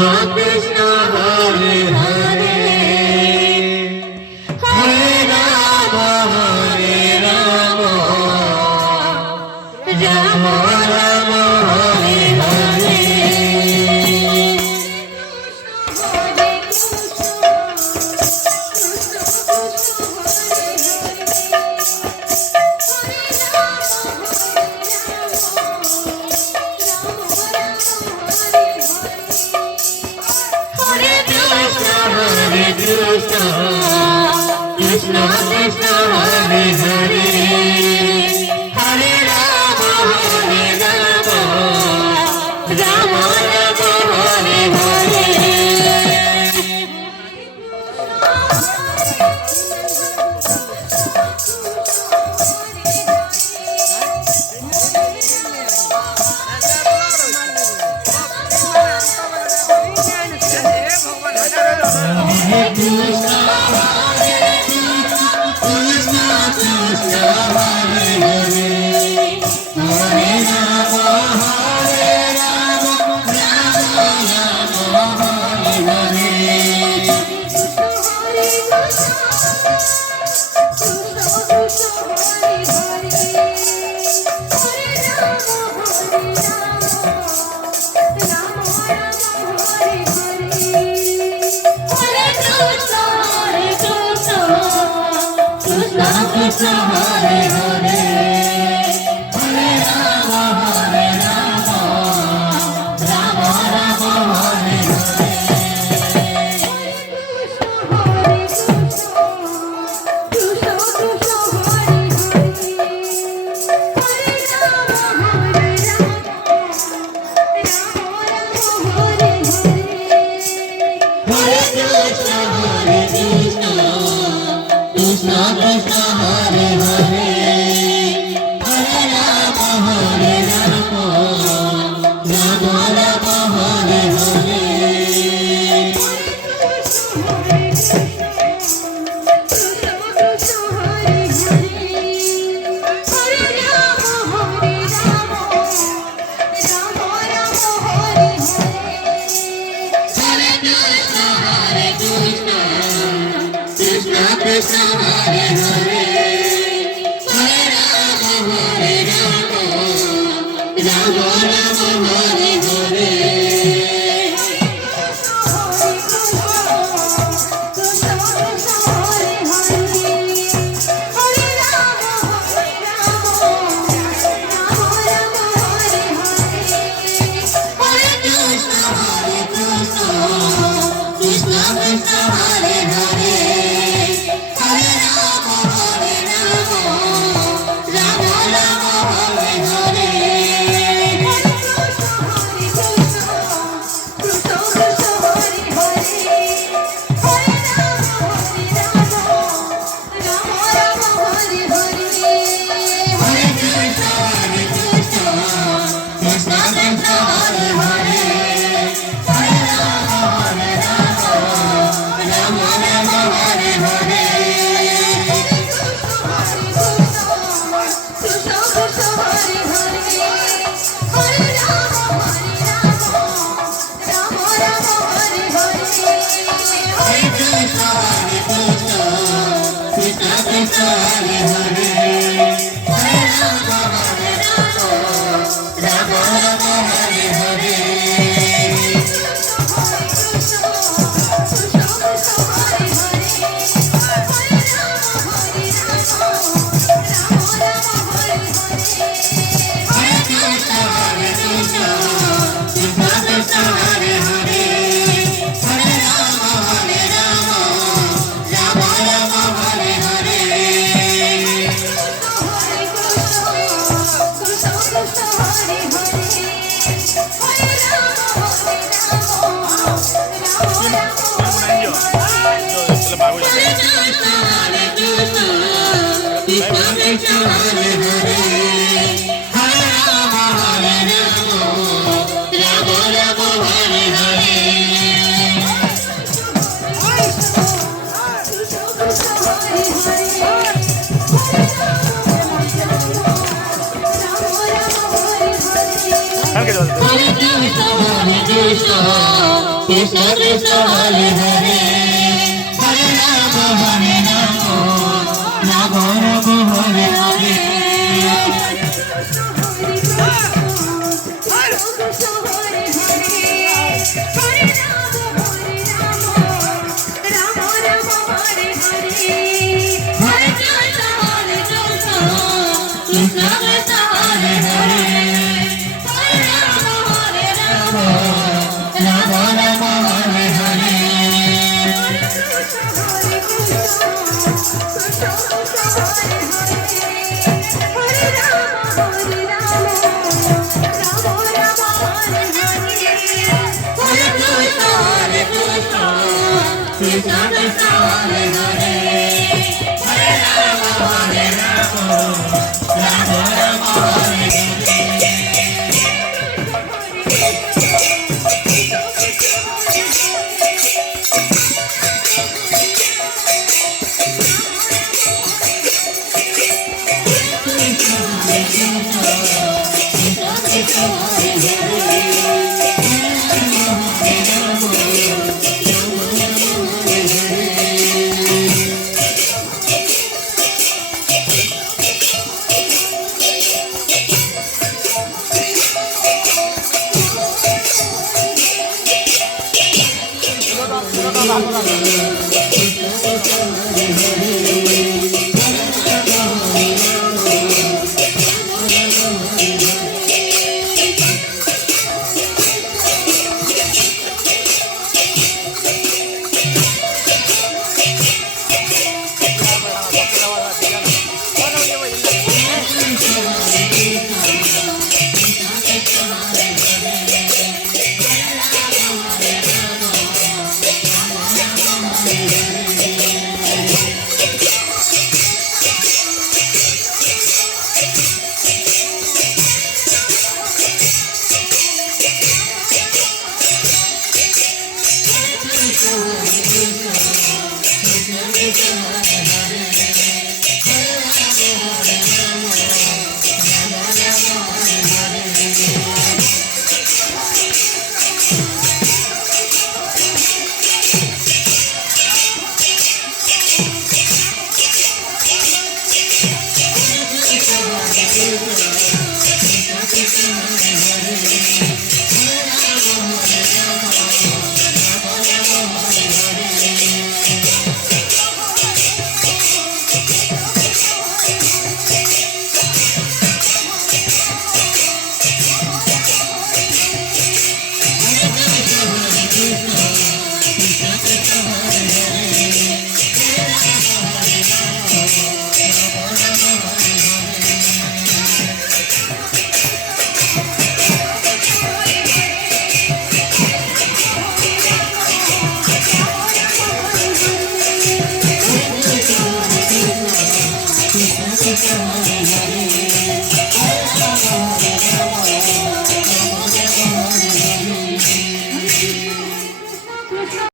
Krishna Hare Hare Hare Ram Ram Ram Hare Hare Krishna Krishna Hare Hare Hare Rama Rama Rama Hare Hare Krishna Hare Hare Hare Rama Rama Rama Hare Hare Krishna Krishna Hare Hare Hare Rama Rama Rama Hare Hare Krishna Krishna Hare Hare Hare Rama Rama Rama Hare Hare Krishna Krishna Hare Hare Hare Rama Rama Rama Hare Hare Hare Krishna, Hare Krishna, Krishna Krishna Krishna Hare Hare Hare Rama Rama Rama Hare Hare Krishna Krishna Hare Hare Hare Rama Rama Rama Hare Hare Krishna Krishna Hare Hare Hare Rama Rama Rama Hare Hare